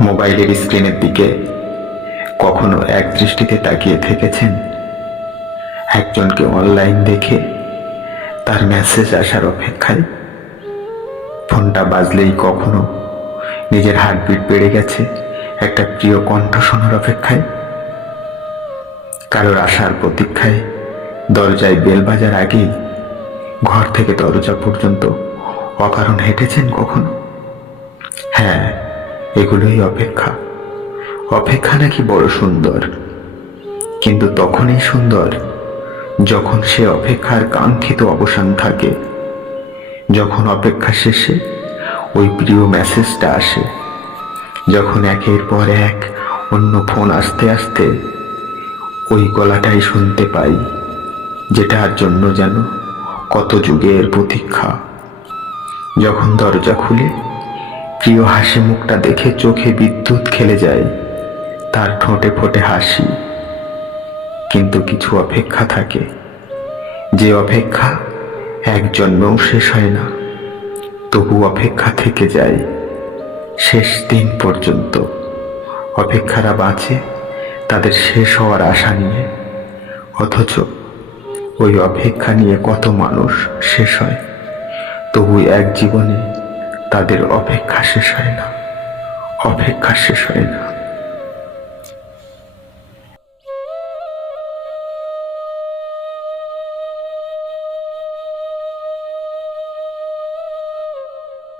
মোবাইলের স্ক্রিনের দিকে কখনো এক দৃষ্টিতে তাকিয়ে থেকেছেন? একজনকে অনলাইন দেখে তার মেসেজ আসার অপেক্ষায়? ফোনটা বাজলেই কখনো নিজের হার্টবিট বেড়ে গেছে একটা প্রিয় কণ্ঠ শোনার অপেক্ষায়? কারোর আসার প্রতীক্ষায় দরজায় বেল বাজার আগেই ঘর থেকে দরজা পর্যন্ত অকারণ হেঁটেছেন কখনো? হ্যাঁ, এগুলোই অপেক্ষা। অপেক্ষা নাকি বড় সুন্দর, কিন্তু তখনই সুন্দর যখন সে অপেক্ষার কাঙ্ক্ষিত অবসান থাকে, যখন অপেক্ষা শেষে ওই প্রিয় মেসেজটা আসে, যখন একের পর এক অন্য ফোন আসতে আসতে ওই গলাটাই শুনতে পাই, যেটার জন্য যেন কত যুগের প্রতীক্ষা। যখন দরজা খুলে প্রিয় হাসি মুখটা দেখে চোখে বিদ্যুৎ খেলে যায়, তার ঠোঁটে ফোটে হাসি। কিন্তু কিছু অপেক্ষা থাকে, যে অপেক্ষা এক জন্মেও শেষ হয় না, তবু অপেক্ষা থেকে যায় শেষ দিন পর্যন্ত। অপেক্ষারা বাঁচে তাদের শেষ হওয়ার আশা নিয়ে, অথচ ওই অপেক্ষা নিয়ে কত মানুষ শেষ হয়, তবু এক জীবনে তাদের অপেক্ষা শেষ হয় না, অপেক্ষা শেষ হয় না।